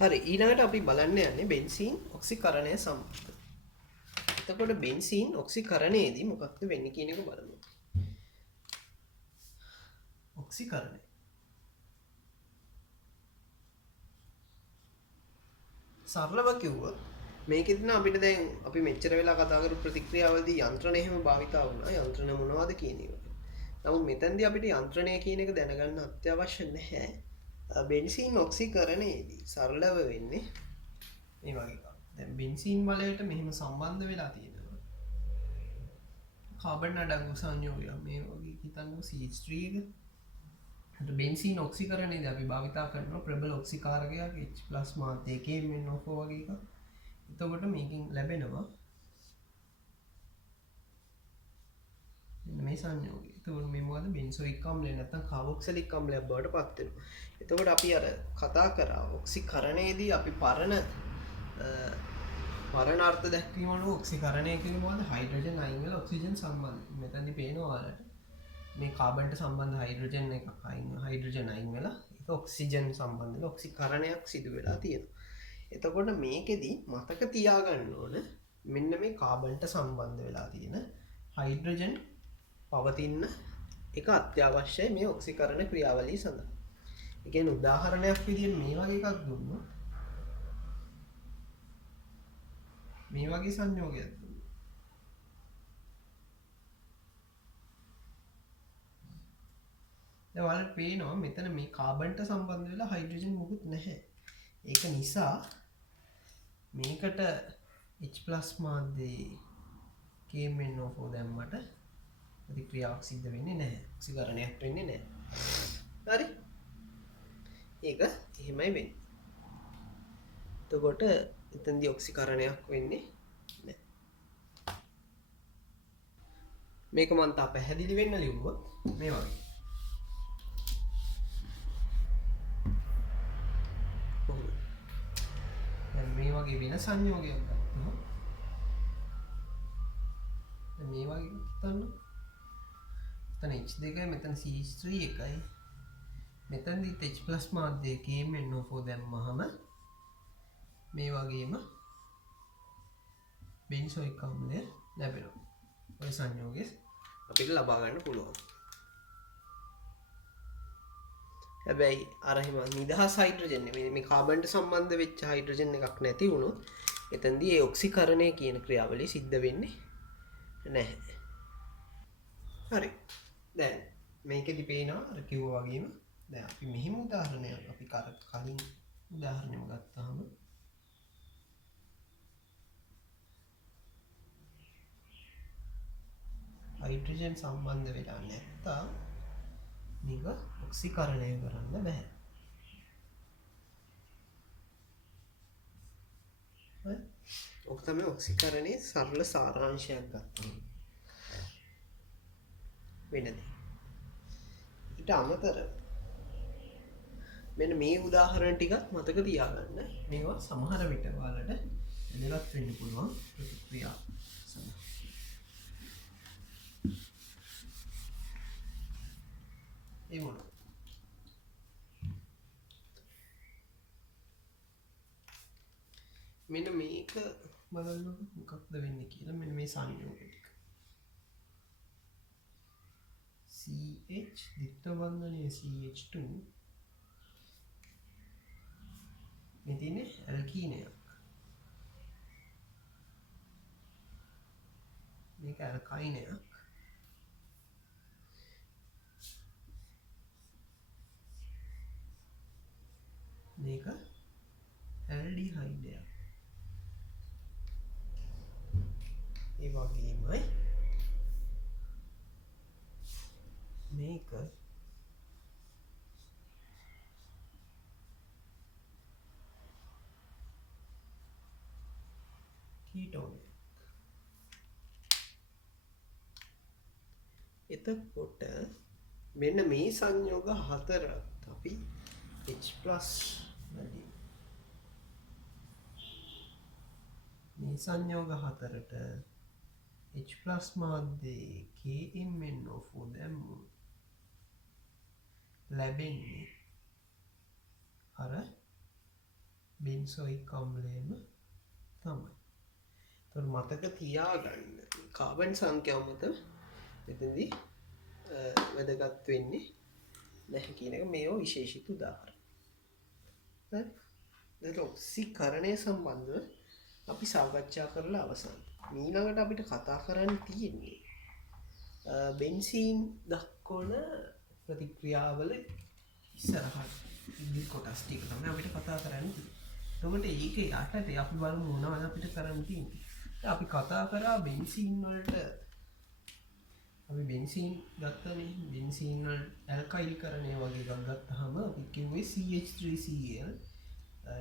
හරි ඊළඟට අපි බලන්න යන්නේ බෙන්සීන් ඔක්සිකරණය සම්බන්ධ. එතකොට බෙන්සීන් ඔක්සිකරණයේදී මොකක්ද වෙන්නේ කියන එක බලමු. ඔක්සිකරණය සරලව කිව්වොත් මේකෙදි නම් අපිට දැන් අපි මෙච්චර වෙලා කතා කරපු ප්‍රතික්‍රියාවලදී යන්ත්‍රණ එහෙම භාවිතා වුණා. යන්ත්‍රණ මොනවද කියන එක. නමුත් මෙතනදී අපිට යන්ත්‍රණය කියන එක දැනගන්න අත්‍යවශ්‍ය නැහැ. බෙන්සීන් ඔක්සිකරණයේදී සරලව වෙන්නේ මේ වගේ එකක්. දැන් බෙන්සීන් වලට මෙහෙම සම්බන්ධ වෙලා තියෙනවා. කාබන් අඩංගු සංයෝගය මේ වගේ හිතන්නකො CH3 එක. එතකොට බෙන්සීන් ඔක්සිකරණයේදී අපි භාවිතා කරන ප්‍රබල ඔක්සිකාරකයක් H+ මාත් එකේ MnO4 වගේ එකක්. එතකොට මේකෙන් ලැබෙනවා මේ සංයෝගය. එතකොට මේ මොකද බෙන්සෝයික් අම්ලය නැත්නම් කාබොක්සිලික් අම්ලයක් බවට පත් වෙනවා. එතකොට අපි අර කතා කරා ඔක්සිකරණයේදී අපි පරණ අර්ථ දැක්වීම අනුව ඔක්සිකරණය කියන්නේ මොකද? හයිඩ්‍රජන් අයින් වෙලා ඔක්සිජන් සම්බන්ධ. මෙතනදී පේනවා ඔයාලට මේ කාබන්ට සම්බන්ධ හයිඩ්‍රජන් එකක් හයිඩ්‍රජන් අයින් වෙලා ඒක ඔක්සිජන් සම්බන්ධ වෙලා ඔක්සිකරණයක් සිදු වෙලා තියෙනවා. එතකොට මේකෙදි මතක තියාගන්න ඕන මෙන්න මේ කාබන්ට සම්බන්ධ වෙලා තියෙන හයිඩ්‍රජන් පවතින්න එක අත්‍යවශ්‍යයි මේ ඔක්සිකරණ ක්‍රියාවලිය සඳහා. ඒ කියන්නේ උදාහරණයක් විදිහට මේ වගේ එකක් දුන්නොත් මේ වගේ සංයෝගයක් දුන්නොත් දැන් ඔයාලට පේනවා මෙතන මේ කාබන්ට සම්බන්ධ වෙලා හයිඩ්‍රජන් මොකුත් නැහැ. ඒක නිසා මේකට H+ මාධ්‍යයේ KMnO4 දැම්මට ප්‍රතික්‍රියාවක් සිද්ධ වෙන්නේ නැහැ. ඔක්සිකරණයක් වෙන්නේ නැහැ. හරි? ඒක එහෙමයි වෙන්නේ. එතකොට එතනදී ඔක්සිකරණයක් වෙන්නේ නැහැ. මේක මම තා පැහැදිලි වෙන්න ලිව්වොත් මේ වගේ. මේ වගේ වෙන සංයෝගයක් ගන්නවා. මේ වගේ හිතන්න. මෙතන H2යි මෙතන CH3 එකයි. මෙතනදි H+ මාධ්‍යයේ KMnO4 දැම්මහම මේ වගේම බෙන්සෝයික් අම්ලය ලැබෙනවා. ඔය සංයෝගය අපිට ලබා ගන්න පුළුවන්. හැබැයි අර එහෙම නිදහස් හයිඩ්‍රජන් මේ කාබන්ට සම්බන්ධ වෙච්ච හයිඩ්‍රජන් එකක් නැති වුණොත් එතනදී ඒ ඔක්සිකරණය කියන ක්‍රියාවලිය සිද්ධ වෙන්නේ නැහැ. හරි. දැන් මේකෙදි පේනවා අර කිව්වා වගේම දැන් අපි මෙහිම උදාහරණයක් අපි කලින් උදාහරණයක් ගත්තාම හයිඩ්‍රජන් සම්බන්ධ වෙලා නැත්තම් මේක ඔක්සිකරණය කරන්න බෑ. ඔක තමයි ඔක්සිකරණයේ සරල සාරාංශයක් ගත්තම වෙන දේ. ඊට අමතරව මෙන්න මේ උදාහරණ ටිකත් මතක තියාගන්න. මේවා සමහර විට ඔයාලට වැදගත් වෙන්න පුළුවන් ප්‍රතික්‍රියා සඳහා. ඒ මොනවද? මෙන්න මේක බලන්න මොකක්ද වෙන්නේ කියලා. මෙන්න මේ සංයෝග ටික. CH ද්විත්ව බන්ධනයේ CH2 මෙතන ඇල්කීනයක්. මේක ඇල්කයිනයක්. මේක ඇල්ඩිහයිඩයක්. ඒ වගේමයි මේක කීටෝන. එතකොට මෙන්න මේ සංයෝග හතරත් අපි H+ වැඩි. මේ සංයෝග හතරට H+ මාධ්‍යයේ KMnO4 දැම්මොත් ලැබෙන්නේ අර බෙන්සොයික් අම්ලයම තමයි. තොර මතක තියාගන්න කාබන් සංඛ්‍යාව මත මෙතනදී වැදගත් වෙන්නේ නැහැ කියන එක මේව විශේෂිත උදාහරණ. හරි. දැන් ඔක්සිකරණය සම්බන්ධව අපි සාකච්ඡා කරලා අවසන්. ඊළඟට අපිට කතා කරන්න තියෙන්නේ බෙන්සීන් දක්වන ප්‍රතික්‍රියාවල ඉස්සරහට ඉදි කොටස් ටික තමයි අපිට කතා කරන්න තියෙන්නේ. එතකොට ඒක යටතේ අපි බලමු මොනවද අපිට කරන්න තියෙන්නේ. අපි කතා කරා බෙන්සීන් වලට අපි බෙන්සීන් ගත්තනේ බෙන්සීන් වල ඇල්කයිල් කරණය වගේ එකක් ගත්තාම අපි කිව්වේ CH3Cl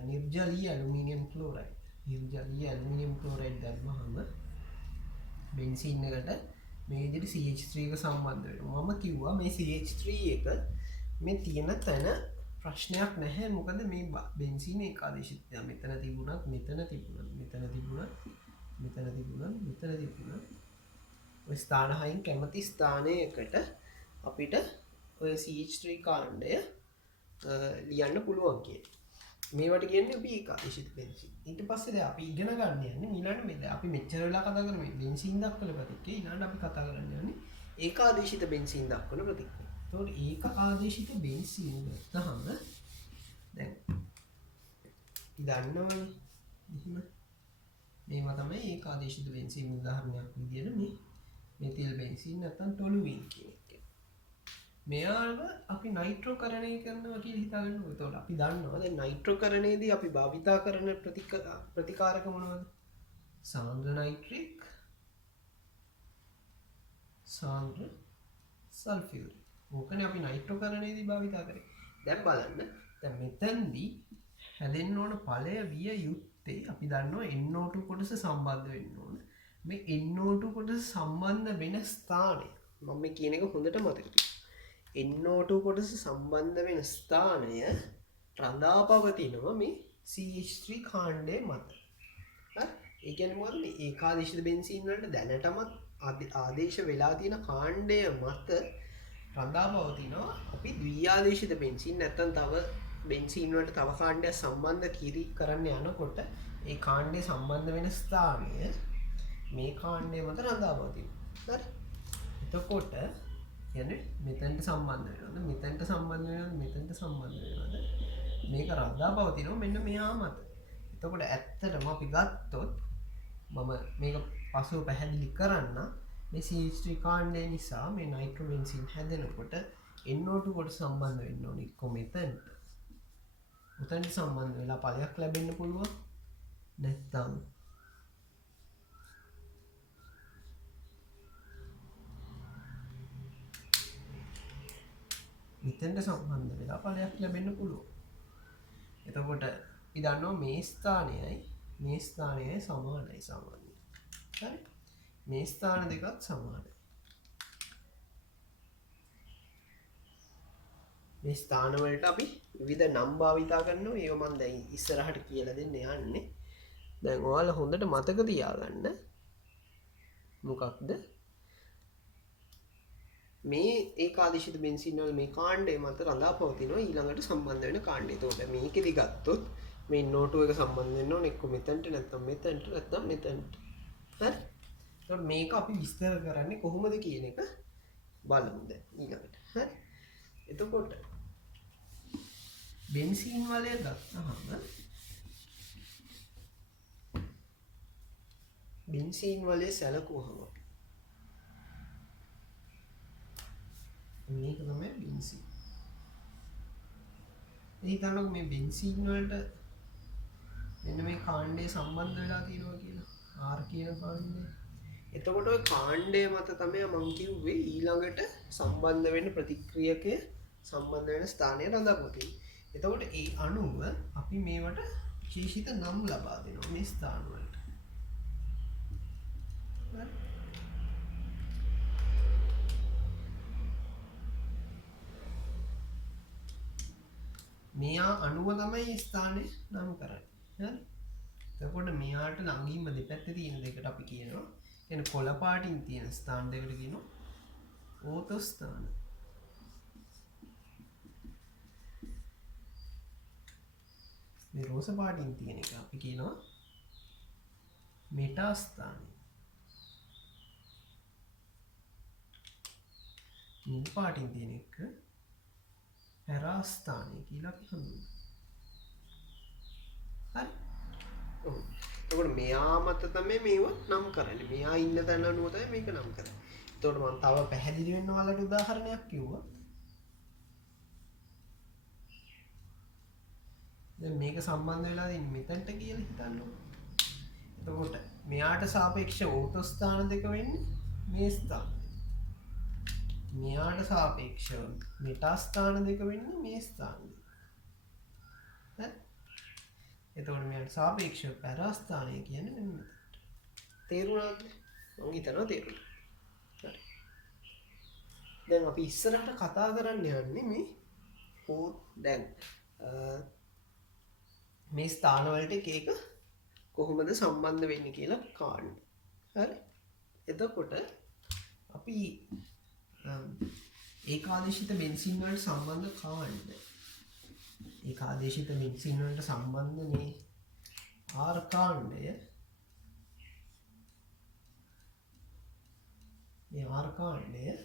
නිර්ජලීය ඇලුමිනියම් ක්ලෝරයිඩ්. නිර්ජලීය ඇලුමිනියම් ක්ලෝරයිඩ් දැම්මහම බෙන්සීන් එකට මේ විදිහට CH3 එක සම්බන්ධ වෙනවා. මම කිව්වා මේ CH3 එක මේ තියෙන තැන ප්‍රශ්නයක් නැහැ. මොකද මේ බෙන්සීන ඒකාදේශිත. මෙතන තිබුණත් මෙතන තිබුණත් මෙතන තිබුණත් මෙතන තිබුණත් මෙතන තිබුණත් ඔය ස්ථාන හයින් කැමති ස්ථානයකට අපිට ඔය CH3 කාණ්ඩය ලියන්න පුළුවන් කියන්නේ. මේවට කියන්නේ අපි ඒකාදේශිත බෙන්සීන්. ඊට පස්සේ දැන් අපි ඉගෙන ගන්න යන්නේ ඊළඟ මේ දැන් අපි මෙච්චර වෙලා කතා කරන්නේ බෙන්සීන් දක්වන ප්‍රතික්‍රියා. ඊළඟට අපි කතා කරන්න යන්නේ ඒකාදේශිත බෙන්සීන් දක්වන ප්‍රතික්‍රියා. ඒතකොට ඒකාදේශිත බෙන්සීන් ගත්තහම දැන් දන්නවනේ එහෙම මේවා තමයි ඒකාදේශිත බෙන්සීන් උදාහරණයක් විදියට මේ මෙතිල් බෙන්සීන් නැත්නම් ටොලුයින් කියන එක. මෙයාව අපි නයිට්‍රෝකරණය කරනවා කියලා හිතාගන්න ඕනේ. ඒතකොට අපි දන්නවා දැන් නයිට්‍රෝකරණයේදී අපි භාවිතා කරන ප්‍රතිකාරක මොනවද? සාන්ද්‍ර නයිට්‍රික්, සාන්ද්‍ර සල්ෆියුරික්. ඕකනේ අපි නයිට්‍රෝකරණයේදී භාවිතා කරේ. දැන් බලන්න. දැන් මෙතනදී හැදෙන්න ඕන ඵලය විය යුත්තේ අපි දන්නවා NO2 කොටස සම්බන්ධ වෙන්න ඕන. මේ NO2 කොටස සම්බන්ධ වෙන ස්ථානය මම මේ කියන එක හොඳට මතක තියාගන්න. NO2 කොටස සම්බන්ධ වෙන ස්ථානය රඳා පවතිනවා මේ CH3 කාණ්ඩය මත. හරි? ඒ කියන්නේ මොකද මේ ඒකාදේශිත බෙන්සීන් වලට දැනටමත් ආදේශ වෙලා තියෙන කාණ්ඩය මත රඳා පවතිනවා අපි ද්විආදේශිත බෙන්සීන් නැත්නම් තව බෙන්සීන් වලට තව කාණ්ඩයක් සම්බන්ධ කරන්න යනකොට ඒ කාණ්ඩය සම්බන්ධ වෙන ස්ථානය මේ කාණ්ඩය මත රඳා පවතිනවා. හරි? එතකොට කියන්නේ මෙතෙන්ට සම්බන්ධ වෙනවද මෙතෙන්ට සම්බන්ධ වෙනවද මෙතෙන්ට සම්බන්ධ වෙනවද මේක රඳා පවතිනවා මෙන්න මෙහා මත. එතකොට ඇත්තටම අපි ගත්තොත් මම මේක පසුව පැහැදිලි කරන්න මේ CH3 කාණ්ඩය නිසා මේ නයිට්‍රෝබෙන්සීන් හැදෙනකොට NO2 කොට සම්බන්ධ වෙන්න ඕනේ එක්ක මෙතෙන්ට. මෙතෙන්ට සම්බන්ධ වෙලා ඵලයක් ලැබෙන්න පුළුවන්. නැත්තම් මෙතෙන්ට සම්බන්ධ වෙලා ඵලයක් ලැබෙන්න පුළුවන්. එතකොට අපි දන්නවා මේ ස්ථානයයි සමානයි සාමාන්‍යයෙන්. හරි? මේ ස්ථාන දෙකත් සමානයි. මේ ස්ථාන වලට අපි විවිධ නම් භාවිතා කරනවා. ඒක මම දැන් ඉස්සරහට කියලා දෙන්න යන්නේ. දැන් ඔයාලා හොඳට මතක තියාගන්න. මොකක්ද? මේ ඒකාදේශිත බෙන්සීන් වල මේ කාණ්ඩය මත රඳා පවතිනවා ඊළඟට සම්බන්ධ වෙන කාණ්ඩය. ඒතකොට මේකෙදි ගත්තොත් මේ NO2 එක සම්බන්ධ වෙන්න ඕනේ එක්ක මෙතනට නැත්නම් මෙතනට නැත්නම් මෙතනට. හරි? ඒතකොට මේක අපි විස්තර කරන්නේ කොහොමද කියන එක බලමු දැන් ඊළඟට. හරි? එතකොට බෙන්සීන් වලය ගත්තහම බෙන්සීන් වලේ සැලකුවහම මේක තමයි බෙන්සීන්. හිතන්නකෝ මේ බෙන්සීන් වලට මෙන්න මේ කාණ්ඩය සම්බන්ධ වෙලා තියෙනවා කියලා. R කියන කාණ්ඩය. එතකොට ඔය කාණ්ඩය මත තමයි මම කිව්වේ ඊළඟට සම්බන්ධ වෙන්න ප්‍රතික්‍රියකය සම්බන්ධ වෙන ස්ථානය රඳාපවතිනවා තියෙන්නේ. එතකොට ඒ අණුව අපි මේවට විශේෂිත නම් ලබා දෙනවා මේ ස්ථාන වලට. හරි? මෙයා අණුව තමයි ස්ථානේ නම් කරන්නේ. හරි? එතකොට මෙයාට ළඟින්ම දෙපැත්තේ තියෙන දෙකට අපි කියනවා එන කොළ පාටින් තියෙන ස්ථාන දෙකට කියනවා ඕතෝ ස්ථාන. මේ රෝස පාටින් තියෙන එක අපි කියනවා මෙටා ස්ථානය. නිල් පාටින් තියෙන එක පැරා ස්ථානය කියලා අපි හඳුන්වනවා. හරි. එතකොට මෙයා මත තමයි මේව නම් කරන්නේ. මෙයා ඉන්න තැන අනුව තමයි මේක නම් කරන්නේ. එතකොට මම තව පැහැදිලි වෙන්න ඔයාලට උදාහරණයක් කිව්වා. දැන් මේක සම්බන්ධ වෙලා ඉන්නේ මෙතනට කියලා හිතන්නකො. එතකොට මෙයාට සාපේක්ෂව ඕතෝ ස්ථාන දෙක වෙන්නේ මේ ස්ථාන. මෙයාට සාපේක්ෂව මෙටා ස්ථාන දෙක වෙන්නේ මේ ස්ථාන දෙක. හරි. එතකොට මෙයාට සාපේක්ෂව පැරා ස්ථානය කියන්නේ මෙන්න මෙතනට. තේරුණාද? මම හිතනවා තේරුණා. හරි. දැන් අපි ඉස්සරහට කතා කරන්න යන්නේ මේ දැන් මේ ස්ථාන වලට එක එක කොහොමද සම්බන්ධ වෙන්නේ කියලා කාණ්ඩ. හරි. එතකොට අපි ඒකාදේශිත බෙන්සීන් වලට සම්බන්ධ කාණ්ඩ. ඒකාදේශිත බෙන්සීන් වලට සම්බන්ධ මේ ආර් කාණ්ඩය. මේ ආර් කාණ්ඩය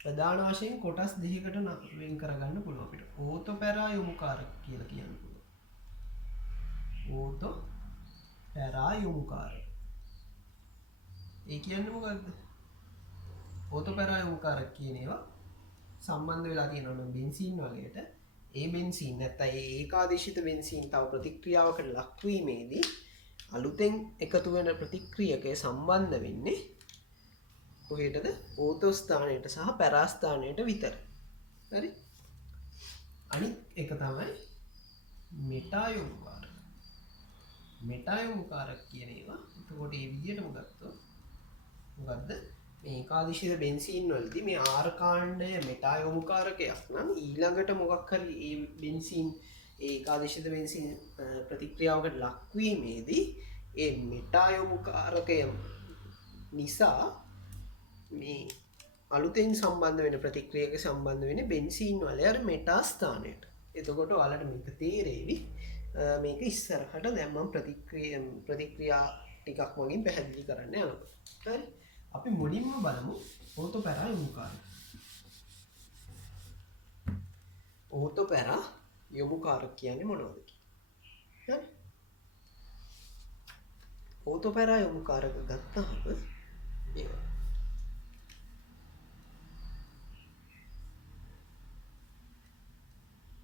ප්‍රධාන වශයෙන් කොටස් දෙකකට වෙන් කරගන්න පුළුවන් අපිට. ඕතෝ පැරා යොමුකාරක කියලා කියන්න පුළුවන්. ඕතෝ පැරා යොමුකාරක. ඒ කියන්නේ මොකද්ද? ඕතෝ පැරා යොමුකාරක කියන ඒවා සම්බන්ධ වෙලා තියෙනවා නම් බෙන්සීන් වලට. ඒ බෙන්සීන් නැත්නම් ඒ ඒකාදේශිත බෙන්සීන් තව ප්‍රතික්‍රියාවකට ලක්වීමේදී අලුතෙන් එකතු වෙන ප්‍රතික්‍රියකයේ සම්බන්ධ වෙන්නේ කොහෙටද? ඕතෝ ස්ථානයට සහ පැරා ස්ථානයට විතර. හරි. අනිත් එක තමයි මෙටා යොමුකාරක. මෙටා යොමුකාරක කියන ඒවා එතකොට මේ විදිහටම ගත්තොත් මොකද්ද? මේ ඒකාදේශිත බෙන්සීන් වලදී මේ ආර් කාණ්ඩය මෙටා යොමුකාරකයක් නම් ඊළඟට මොකක් හරි ඒ බෙන්සීන් ඒකාදේශිත බෙන්සීන් ප්‍රතික්‍රියාවකට ලක්වීමේදී ඒ මෙටා යොමුකාරකය නිසා මේ අලුතෙන් සම්බන්ධ වෙන ප්‍රතික්‍රියක සම්බන්ධ වෙන බෙන්සීන් වල අර මෙටා ස්ථානයට. එතකොට ඔයාලට මේක තේරෙවි. මේක ඉස්සරහට දැන් මම ප්‍රතික්‍රියා ටිකක් වගේ පැහැදිලි කරන්න යනවා. හරි. අපි මුලින්ම බලමු ඕතෝ පැරා යොමුකාරක. ඕතෝ පැරා යොමුකාරක කියන්නේ මොනවද කියලා. හරි. ඕතෝ පැරා යොමුකාරක ගත්තාම ඒවා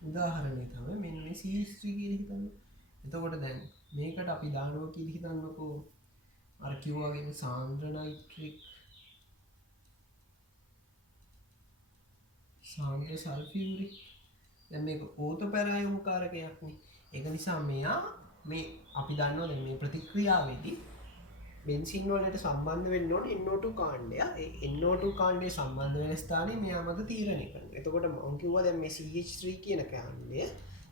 උදාහරණය තමයි මෙන්න මේ CH3 කියලා හිතන්න. එතකොට දැන් මේකට අපි දානවා කියලා හිතන්නකෝ. අර කිව්වා වගේ සාන්ද්‍ර නයිට්‍රික් සාන්ද්‍ර සල්ෆියුරික්. දැන් මේක ඕතෝ පැරා යොමුකාරකයක් නේ. ඒක නිසා මෙයා මේ අපි දන්නවා දැන් මේ ප්‍රතික්‍රියාවේදී බෙන්සීන් වලට සම්බන්ධ වෙන්න ඕනේ NO2 කාණ්ඩය. ඒ NO2 කාණ්ඩයේ සම්බන්ධ වෙන ස්ථානය මෙයා මත තීරණය කරනවා. එතකොට මම කිව්වා දැන් මේ CH3 කියන කාණ්ඩය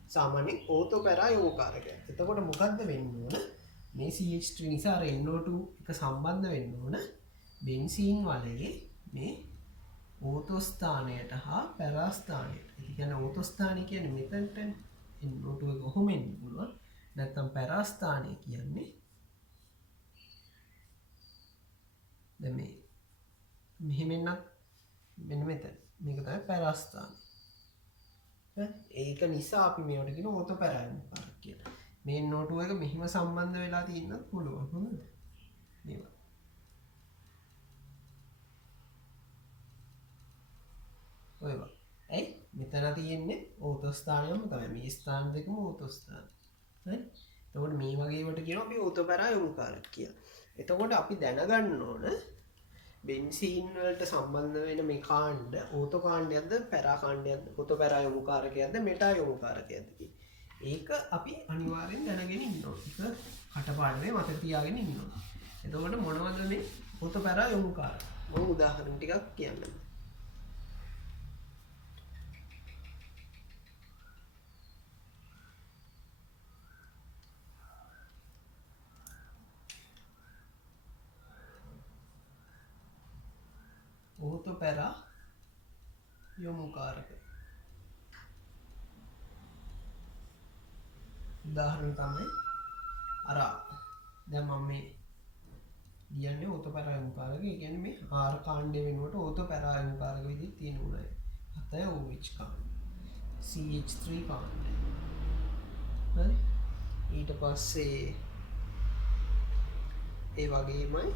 සාමාන්‍යයෙන් ඕතෝ පැරා යොමුකාරකයක්. එතකොට මොකද්ද වෙන්න ඕන? මේ CH3 නිසා අර NO2 එක සම්බන්ධ වෙන්න ඕන බෙන්සීන් වලේ මේ ඕතෝ ස්ථානයට හා පැරා ස්ථානයට. ඒ කියන්නේ ඕතෝ ස්ථානය කියන්නේ මෙතනට NO2 එක කොහොම එන්න පුළුවන්. නැත්නම් පැරා ස්ථානය කියන්නේ දැන් මේ මෙහෙම එන්නත් මෙන්න මෙතන. මේක තමයි පැරා ස්ථානය. ඒක නිසා අපි මේවට කියන ඕතෝ පැරා යොමුකාරක කියලා. මේ NO2 එක මෙහිම සම්බන්ධ වෙලා තියෙන්නත් පුළුවන්. හොඳද? මේවා. ඔයවා. ඇයි? මෙතන තියෙන්නේ ඕතෝ ස්ථානයම තමයි. මේ ස්ථාන දෙකම ඕතෝ ස්ථාන. හරි? එතකොට මේ වගේ වට කියනවා අපි ඕතෝ පැරා යොමුකාරක කියලා. එතකොට අපි දැනගන්න ඕන බෙන්සීන් වලට සම්බන්ධ වෙන මේ කාණ්ඩ ඕතෝ කාණ්ඩයක්ද පැරා කාණ්ඩයක්ද? ඕතෝ පැරා යොමුකාරකයක්ද මෙටා යොමුකාරකයක්ද කියලා. ඒක අපි අනිවාර්යෙන් දැනගෙන ඉන්න ඕනේ. ඒක කටපාඩමේ මතක තියාගෙන ඉන්න ඕනේ. එතකොට මොනවද මේ ඕතෝ පැරා යොමුකාරක? මම උදාහරණ ටිකක් කියන්නම්. ඕතෝ පැරා යොමුකාරක. උදාහරණ තමයි අර දැන් මම මේ ලියන්නේ ඕතෝ පැරායමු කාරක. ඒ කියන්නේ මේ ආර කාණ්ඩය වෙනුවට ඕතෝ පැරායමු කාරක විදිහට තියෙන උනායි. 7 OH කාණ්ඩ. CH3 කාණ්ඩ. හරි. ඊට පස්සේ ඒ වගේමයි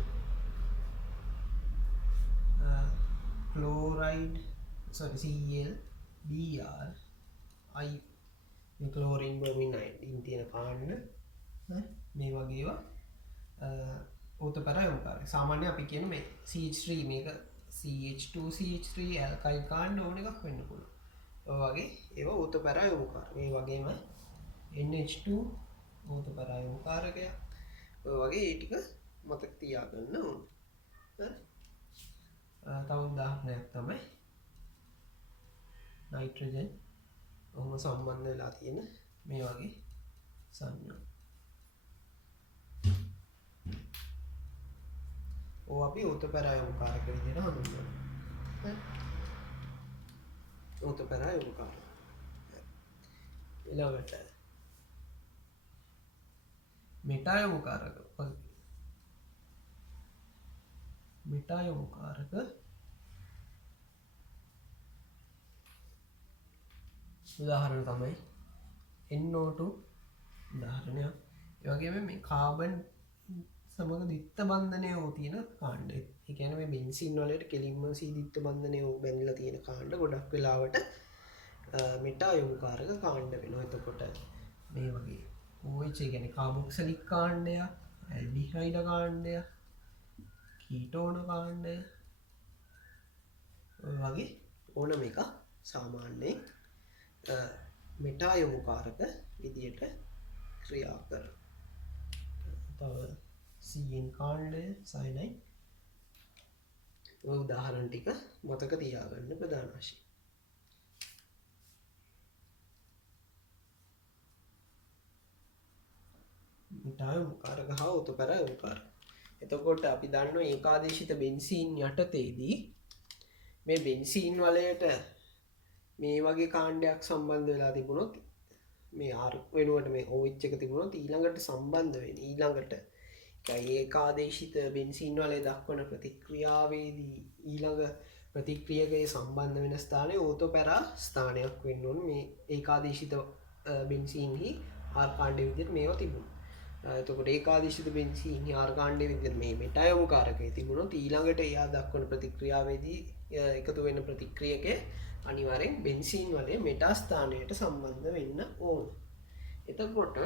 chloride sorry Cl Br I මේ chlorine bromine iodine තියෙන කාණ්ඩ මේ වගේවා ඕතෝ පැරායමු කාරක. සාමාන්‍ය අපි කියන මේ CH3 මේක CH2 CH3 alkyl කාණ්ඩ ඕන එකක් වෙන්න පුළුවන්. ඔය වගේ ඒවා ඕතෝ පැරායමු කාරක. මේ වගේම NH2 ඕතෝ පැරායමු කාරකයක්. ඔය වගේ ඒ ටික මතක තියාගන්න ඕන. හරි. තව උදාහරණයක් තමයි නයිට්‍රජන් ඔහොම සම්බන්ධ වෙලා තියෙන මේ වගේ සංඥා. ඕ අපි ඕතෝ පැරායමු කාරක විදිහට හඳුන්වනවා. හරි. ඕතෝ පැරායමු කාරක. ඊළඟට මෙටායමු කාරක. මෙටායමු කාරක උදාහරණ තමයි NO2 උදාහරණයක්. ඒ වගේම මේ කාබන් සමග දිත්ත බන්ධනය වූ තියෙන කාණ්ඩ. ඒ කියන්නේ මේ බෙන්සීන් වලට කෙලින්ම සී දිත්ත බන්ධනය වූ බැඳලා තියෙන කාණ්ඩ ගොඩක් වෙලාවට මෙටායමු කාරක කාණ්ඩ වෙනවා. එතකොට මේ වගේ OH කියන්නේ කාබොක්සිලික් කාණ්ඩයක්, ඇල්ඩිහයිඩ් කාණ්ඩයක්, කීටෝන කාණ්ඩය ඔය වගේ ඕනම එකක් සාමාන්‍යයෙන් මෙටායමු කාරක විදියට ක්‍රියා කරනවා. තව CN කාණ්ඩය සයනයිඩ් ඔය උදාහරණ ටික මතක තියාගන්න ප්‍රධාන වශයෙන්. මෙටායමු කාරක හා ඕතෝ පැරායමු කාරක. එතකොට අපි දන්නවා ඒකාදේශිත බෙන්සීන් යටතේදී මේ බෙන්සීන් වලයට මේ වගේ කාණ්ඩයක් සම්බන්ධ වෙලා තිබුණොත් මේ R වෙනුවට මේ OH එක තිබුණොත් ඊළඟට සම්බන්ධ වෙන්නේ ඊළඟට ඒකාදේශිත බෙන්සීන් වලේ දක්වන ප්‍රතික්‍රියාවේදී ඊළඟ ප්‍රතික්‍රියකයේ සම්බන්ධ වෙන ස්ථානයේ ඕතෝ පැරා ස්ථානයක් වෙන්න ඕන. මේ ඒකාදේශිත බෙන්සීන්හි R කාණ්ඩය විදිහට මේවා තිබුණා. එතකොට ඒකාදේශිත බෙන්සීන්හි R කාණ්ඩය විදිහට මේ මෙටායමු කාරකයේ තිබුණොත් ඊළඟට එයා දක්වන ප්‍රතික්‍රියාවේදී එකතු වෙන ප්‍රතික්‍රියකයේ අනිවාර්යෙන් බෙන්සීන් වලේ මෙටා ස්ථානයට සම්බන්ධ වෙන්න ඕන. එතකොට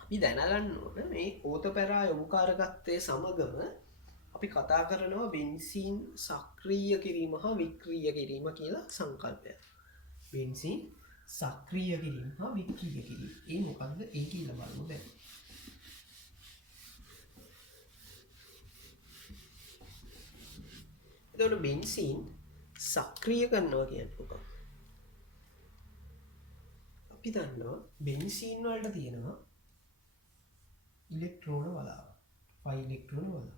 අපි දැනගන්න ඕන මේ ඕතෝ පැරායමු කාරකත්වයේ සමගම අපි කතා කරනවා බෙන්සීන් සක්‍රීය කිරීම හා වික්‍රීය කිරීම කියලා සංකල්පයක්. බෙන්සීන් සක්‍රීය කිරීම හා වික්‍රීය කිරීම. ඒ මොකක්ද? ඒ කියලා බලමු දැන්. එතකොට බෙන්සීන් සක්‍රිය කරනවා කියන්නේ මොකක්ද? අපි දන්නවා බෙන්සීන් වලට තියෙනවා ඉලෙක්ට්‍රෝන වලාව. 5 ඉලෙක්ට්‍රෝන වලාව.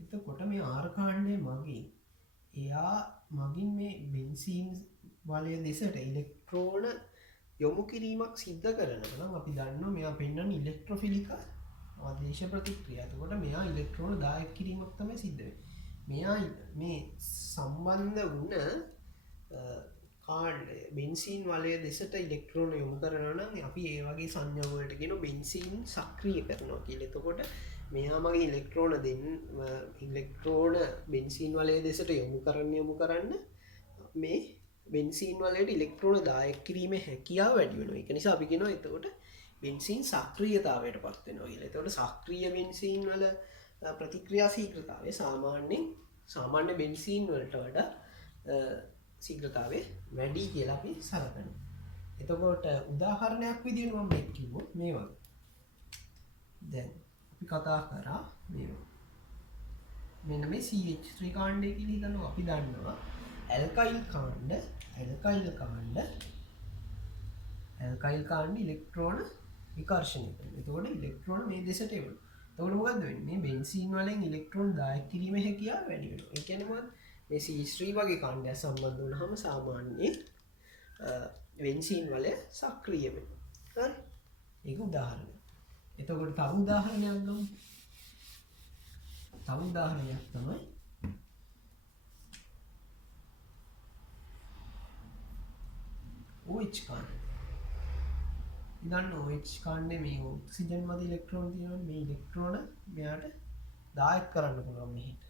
එතකොට මේ R කාණ්ඩය මගින් මේ බෙන්සීන් වලය දෙසට ඉලෙක්ට්‍රෝන යොමු කිරීමක් සිද්ධ කරනවා නම් අපි දන්නවා මෙයා පෙන්වන්නේ ඉලෙක්ට්‍රොෆිලික ආදේශ ප්‍රතික්‍රියා. එතකොට මෙයා ඉලෙක්ට්‍රෝන දායක කිරීමක් තමයි සිද්ධ වෙන්නේ. මෙයා මේ සම්බන්ධ වුණ කාණ්ඩය බෙන්සීන් වලය දෙසට ඉලෙක්ට්‍රෝන යොමු කරනවා නම් අපි ඒ වගේ සංඥා වලට කියන බෙන්සීන් සක්‍රිය කරනවා කියලා. එතකොට මෙයා මගේ ඉලෙක්ට්‍රෝන බෙන්සීන් වලය දෙසට යොමු කරන්න මේ බෙන්සීන් වලට ඉලෙක්ට්‍රෝන දායක කිරීමේ හැකියාව වැඩි වෙනවා. ඒක නිසා අපි කියනවා එතකොට බෙන්සීන් සක්‍රියතාවයට පත් වෙනවා කියලා. එතකොට සක්‍රිය බෙන්සීන් වල ප්‍රතික්‍රියා ශීඝ්‍රතාවය සාමාන්‍ය බෙන්සීන් වලට වඩා ශීඝ්‍රතාවය වැඩි කියලා අපි සලකනවා. එතකොට උදාහරණයක් විදිහට මම මේක කිව්වොත් මේ වගේ. දැන් අපි කතා කරා මේ වගේ. මෙන්න මේ CH3 කාණ්ඩය කියලා හිතනවා. අපි දන්නවා ඇල්කයිල් කාණ්ඩ ඉලෙක්ට්‍රෝන විකර්ෂණය කරනවා. එතකොට ඉලෙක්ට්‍රෝන මේ දෙසට එනවා. එතකොට මොකද්ද වෙන්නේ? මේ බෙන්සීන් වලින් ඉලෙක්ට්‍රෝන දායක කිරීමේ හැකියාව වැඩි වෙනවා. ඒ කියන්නේ මොකද්ද? මේ CH3 වගේ කාණ්ඩයක් සම්බන්ධ වුණාම සාමාන්‍යයෙන් බෙන්සීන් වල සක්‍රිය වෙනවා. හරි. ඒක උදාහරණයක්. එතකොට තව උදාහරණයක් ගමු. තව උදාහරණයක් තමයි OH කාණ්ඩය. ඉතින් OH කාණ්ඩේ මේ ඔක්සිජන් මත ඉලෙක්ට්‍රෝන තියෙනවා. මේ ඉලෙක්ට්‍රෝන මෙයාට දායක කරන්න පුළුවන් මෙහෙට.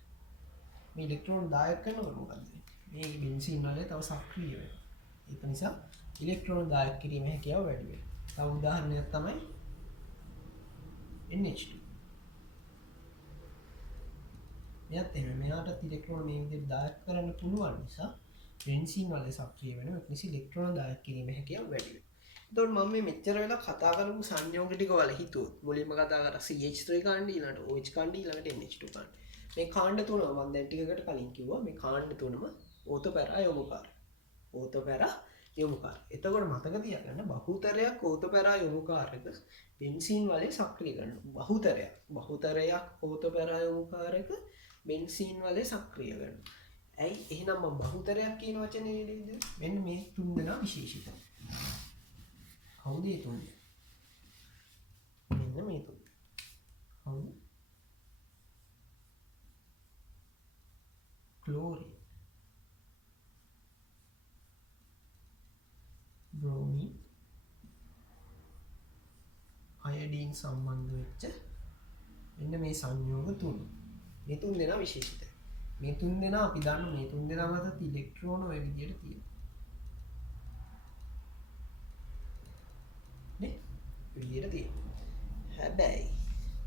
මේ ඉලෙක්ට්‍රෝන දායක කරනකොට මොකද වෙන්නේ? මේ බෙන්සීන් වලේ තව සක්‍රිය වෙනවා. ඒක නිසා ඉලෙක්ට්‍රෝන දායක කිරීමේ හැකියාව වැඩි වෙනවා. තව උදාහරණයක් තමයි NH2. මෙයාට ඉලෙක්ට්‍රෝන මේ විදිහට දායක කරන්න පුළුවන් නිසා බෙන්සීන් වලේ සක්‍රිය වෙනවා. ඒක නිසා ඉලෙක්ට්‍රෝන දායක කිරීමේ හැකියාව වැඩි වෙනවා. එතකොට මම මේ මෙච්චර වෙලා කතා කරපු සංයෝග ටික වල හිතුවොත් මුලින්ම කතා කරා CH3 කාණ්ඩය ඊළඟට OH කාණ්ඩය ඊළඟට NH2 කාණ්ඩය. මේ කාණ්ඩ තුනම මම දැන් ටිකකට කලින් කිව්වා මේ කාණ්ඩ තුනම ඕතොපැරා යොමුකාර. ඕතොපැරා යොමුකාර. එතකොට මතක තියාගන්න බහුතරයක් ඕතොපැරා යොමුකාරක බෙන්සීන් වලේ සක්‍රිය කරනවා. බහුතරයක් ඕතොපැරා යොමුකාරක බෙන්සීන් වලේ සක්‍රිය කරනවා. ඇයි එහෙනම් මම බහුතරයක් කියන වචනේ නේද? මෙන්න මේ තුන් දෙනා විශේෂිතයි. කවුද ඒ තුන් දෙනා? මෙන්න මේ තුන්. කවුද? ක්ලෝරින්, බ්‍රෝමින්, අයඩීන් සම්බන්ධ වෙච්ච මෙන්න මේ සංයෝග තුන. මේ තුන් දෙනා විශේෂිතයි. මේ තුන් දෙනා අපි දන්න මේ තුන් දෙනා මත ඉලෙක්ට්‍රෝන ඔය විදිහට තියෙනවා. නේ? විදිහට තියෙනවා. හැබැයි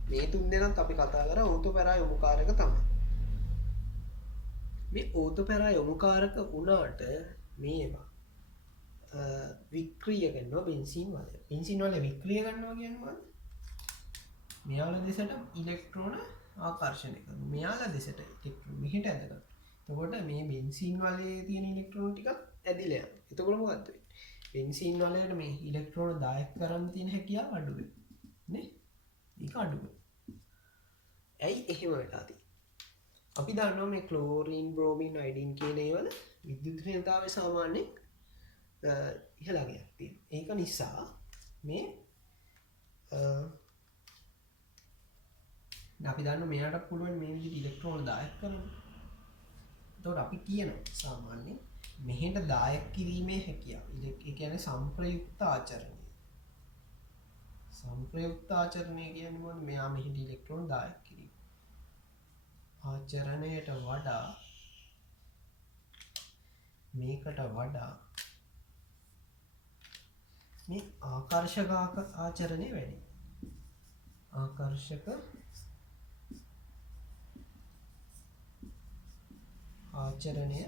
මේ තුන් දෙනාත් අපි කතා කරා ඕතොපැරා යොමුකාරක තමයි. මේ ඕතොපැරා යොමුකාරක වුණාට මේවා වික්‍රිය කරනවා බෙන්සීන් වලේ. බෙන්සීන් වලේ වික්‍රිය කරනවා කියන්නේ මොකද්ද? මෙයාලා දෙසට ඉලෙක්ට්‍රෝන ආකර්ෂණය කරනවා. මෙයාලා දෙසට ඉලෙක්ට්‍රෝන මෙහෙට ඇදලා. එතකොට මේ බෙන්සීන් වලේ තියෙන ඉලෙක්ට්‍රෝන ටිකක් ඇදිලා යනවා. එතකොට මොකද්ද වෙන්නේ? බෙන්සීන් වලට මේ ඉලෙක්ට්‍රෝන දායක කරන්න තියෙන හැකියාව අඩු වෙනවා. නේ? ඒක අඩු වෙනවා. ඇයි එහෙම වෙලා තියෙන්නේ? අපි දන්නවා මේ ක්ලෝරින්, බ්‍රෝමින්, අයඩීන් කියන ඒවල විද්‍යුත් ක්‍රියාතාවය සාමාන්‍යයෙන් ඉහළගයක් තියෙනවා. ඒක නිසා මේ අපි දන්නවා මෙයාට පුළුවන් මේ විදිහට ඉලෙක්ට්‍රෝන දායක කරන්න. එතකොට අපි කියනවා සාමාන්‍යයෙන් මෙහෙට දායක කිරීමේ හැකියාව. ඒ කියන්නේ සංප්‍රයුක්ත ආචරණය. සංප්‍රයුක්ත ආචරණය කියන්නේ මොකද? මෙයා මෙහෙට ඉලෙක්ට්‍රෝන දායක කිරීම. ආචරණයට වඩා මේකට වඩා මේ ආකර්ෂක ආචරණය වැඩි. ආකර්ෂක ආචරණය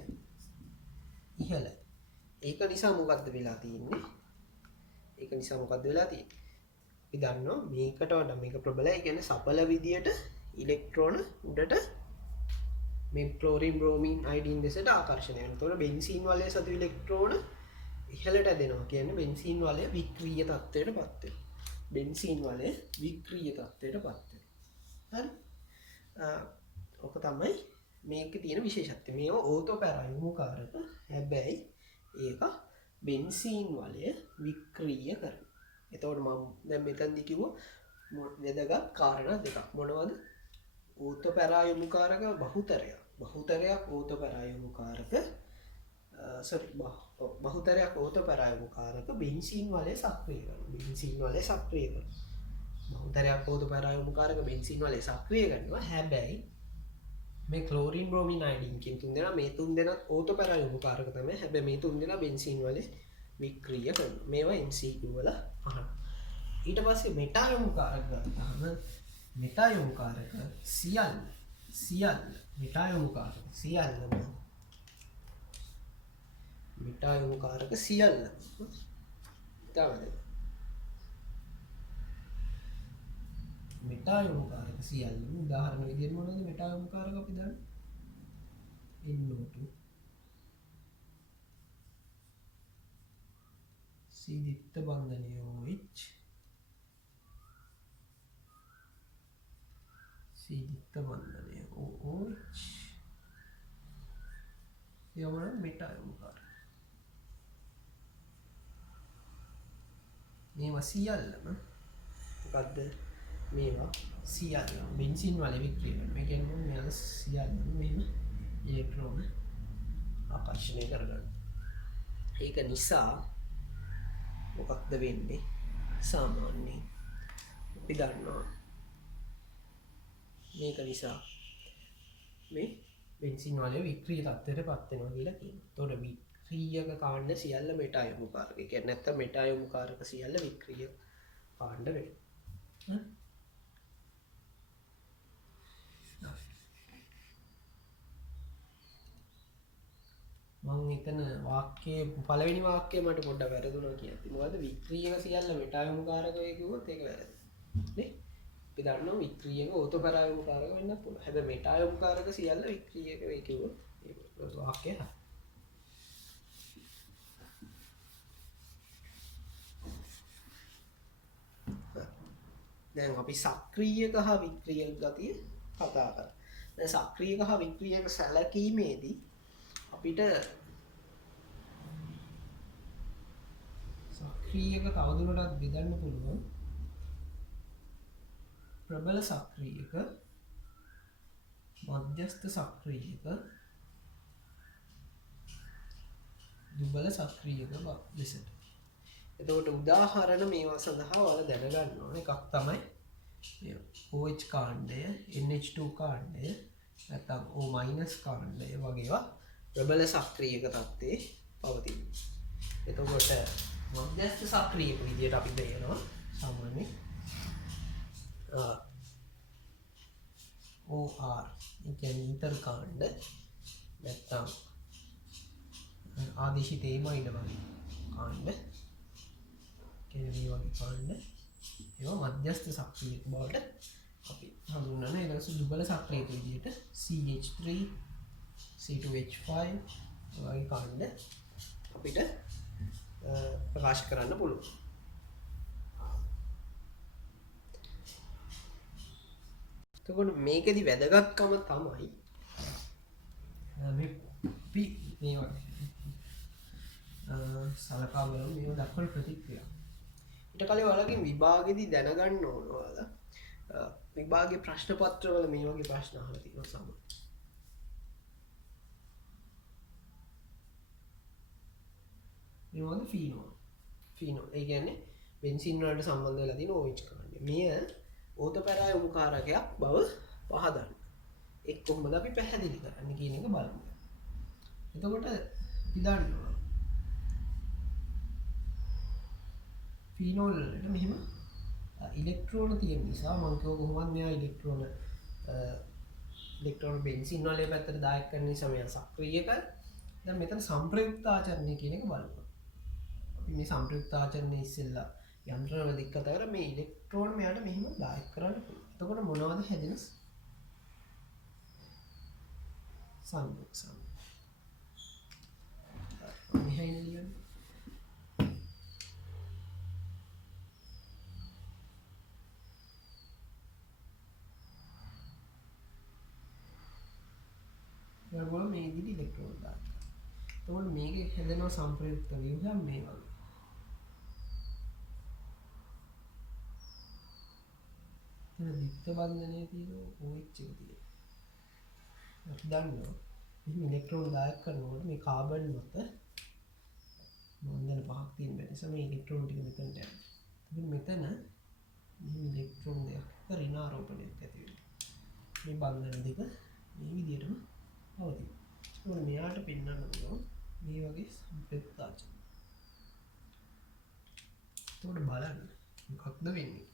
ඉහළ. ඒක නිසා මොකද්ද වෙලා තියෙන්නේ? අපි දන්නවා මේකට වඩා මේක ප්‍රබලයි. ඒ කියන්නේ සපල විදියට ඉලෙක්ට්‍රෝන උඩට මේ ක්ලෝරින්, බ්‍රෝමින්, අයඩීන් දෙසට ආකර්ෂණය වෙනවා. එතකොට බෙන්සීන් වලේ සතු ඉලෙක්ට්‍රෝන ඉහළට ඇදෙනවා. කියන්නේ බෙන්සීන් වලේ වික්‍රීය තත්ත්වයට පත් වෙනවා. බෙන්සීන් වලේ වික්‍රීය තත්ත්වයට පත් වෙනවා. හරි? ඔක තමයි මේකේ තියෙන විශේෂත්වය. මේවා ඕතොපැරා යොමුකාරක. හැබැයි ඒක බෙන්සීන් වලය වික්‍රීය කරනවා. එතකොට මම දැන් මෙතනදි කිව්වා වැදගත් කාරණා දෙකක්. මොනවද? ඕතොපැරා යොමුකාරක බහුතරයක් ඕතොපැරා යොමුකාරක බහුතරයක් ඕතොපැරා යොමුකාරක බෙන්සීන් වලේ සක්‍රිය කරනවා. බහුතරයක් ඕතොපැරා යොමුකාරක බෙන්සීන් වලේ සක්‍රිය කරනවා. හැබැයි මේ ක්ලෝරින්, බ්‍රෝමින්, අයඩීන් කියන තුන් දෙනා මේ තුන් දෙනාත් ඕතොපැරා යොමුකාරක තමයි. හැබැයි මේ තුන් දෙනා බෙන්සීන් වලේ වික්‍රිය කරනවා. මේවා MCQ වල අහනවා. ඊට පස්සේ මෙටා යොමුකාරක ගත්තාම මෙටා යොමුකාරක සියල්ල මෙටා යොමුකාරක සියල්ලම මෙටා යොමුකාරක සියල්ල ඉතාලද මෙටා යොමුකාරක සියල්ල උදාහරණ විදිහට මොනවද මෙටා යොමුකාරක අපි දන්නේ NO2 සීදිත්ත බන්ධනය OH සීදිත්ත බන්ධනය OH යවන මෙටා යොමුකාරක මේවා සියල්ලම මොකක්ද මේවා සියල්ල බෙන්සින් වල වික්‍රිය කරනවා. මේ කියන්නේ මෙයාලා සියල්ල මෙහෙම ඉලෙක්ට්‍රෝන ආකර්ෂණය කරගන්න. ඒක නිසා මොකක්ද වෙන්නේ? සාමාන්‍යයෙන් අපි දන්නවා මේක නිසා මේ බෙන්සින් වලේ වික්‍රීය තත්ත්වයට පත් වෙනවා කියලා කියනවා. එතකොට වික්‍රීයක කාණ්ඩ සියල්ල මෙටා යොමුකාරක. ඒ කියන්නේ නැත්තම් මෙටා යොමුකාරක සියල්ල වික්‍රීය කාණ්ඩ වෙනවා. මම එතන වාක්‍යයේ පළවෙනි වාක්‍යය මට පොඩ්ඩක් වැරදුනා කියලා. මොකද වික්‍රීයක සියල්ල මෙටා යොමුකාරක වේ කිව්වොත් ඒක වැරදි. නේ? අපි දන්නවා වික්‍රීයක ඕතෝපරා යොමුකාරක වෙන්න පුළුවන්. හැබැයි මෙටා යොමුකාරක සියල්ල වික්‍රීයක වේ කිව්වොත් ඒක වාක්‍යය හරි. දැන් අපි සක්‍රීයක හා වික්‍රීයක ගතිය කතා කරා. දැන් සක්‍රීයක හා වික්‍රීයක සැලකීමේදී අපිට සක්‍රීයක තවදුරටත් බෙදන්න පුළුවන් ප්‍රබල සක්‍රීයක, මධ්‍යස්ථ සක්‍රීයක, දුබල සක්‍රීයක ලෙසට. එතකොට උදාහරණ මේවා සඳහා ඔයාලා දැනගන්න ඕන එකක් තමයි OH කාණ්ඩය, NH2 කාණ්ඩය, නැත්නම් O- කාණ්ඩය වගේවා ප්‍රබල සක්‍රීයක තත්ත්වයේ පවතින. එතකොට මධ්‍යස්ථ සක්‍රීයක විදියට අපි බේනවා සාමාන්‍යයෙන් OR ඉන්ටර් කාණ්ඩ නැත්නම් ආදේශිත ඒමයිඩ වගේ කාණ්ඩ කියන්නේ මේ වගේ කාණ්ඩ ඒවා මධ්‍යස්ථ සක්‍රීයක බවට අපි හඳුන්වන. ඊට පස්සේ දුබල සක්‍රීයක විදියට CH3 C2H5 වගේ කාණ්ඩ අපිට ප්‍රකාශ කරන්න පුළුවන්. එතකොට මේකෙදි වැදගත්කම තමයි අපි මේවා සලකා බලමු මේවා දක්වන ප්‍රතික්‍රියා. ඊට කලින් ඔයාලගේ විභාගෙදී දැනගන්න ඕන ඔයාලා විභාගයේ ප්‍රශ්න පත්‍රවල මේ වගේ ප්‍රශ්න අහලා තියෙනවා සමහර. මේවාද ෆීනෝල් ඒ කියන්නේ බෙන්සින් වලට සම්බන්ධ වෙලා තියෙන OH කාණ්ඩය. මෙය ඕතපැරා යොමුකාරකයක් බව පහදන්න. ඒක කොහොමද අපි පැහැදිලි කරන්නේ කියන එක බලමු. එතකොට අපි දන්නවා ෆීනෝල් වලට මෙහෙම ඉලෙක්ට්‍රෝන තියෙන නිසා මම කියව කොහොමද මෙයා ඉලෙක්ට්‍රෝන බෙන්සින් වලේ පැත්තට දායක කරන නිසා මෙයා සක්‍රීයකයි. දැන් මෙතන සංප්‍රයුක්ත ආචරණය කියන එක බලමු. අපි මේ සංප්‍රයුක්ත ආචරණය ඉස්සෙල්ලා යන්ත්‍රවලදී කතා කරා මේ ඉලෙක්ට්‍රෝන මෙයාට මෙහෙම දායක කරන්න පුළුවන්. එතකොට මොනවද හැදෙන සංයුක්ත මෙහෙම ලියන්න. ඒගොල්ලෝ මේ විදිහට ඉලෙක්ට්‍රෝන දානවා. එතකොට මේකේ හැදෙන සංප්‍රයුක්ත ව්‍යුහය මේ වගේ. එන දිත්ත බන්ධනයේ තියෙන OH එක තියෙනවා. අපි දන්නවා මේ ඉලෙක්ට්‍රෝන දායක කරනකොට මේ කාබන් මත බන්ධන පහක් තියෙන නිසා මේ ඉලෙක්ට්‍රෝන ටික මෙතනට යනවා. ඉතින් මෙතන මේ ඉලෙක්ට්‍රෝන දෙක ඍණාරෝපණයක් ඇති වෙනවා. මේ බන්ධන දෙක මේ විදිහටම පවතිනවා. ඒක මෙයාට පෙන්වන්න පුළුවන් මේ වගේ සංප්‍රයුක්ත ආචරණ. එතකොට බලන්න මොකක්ද වෙන්නේ.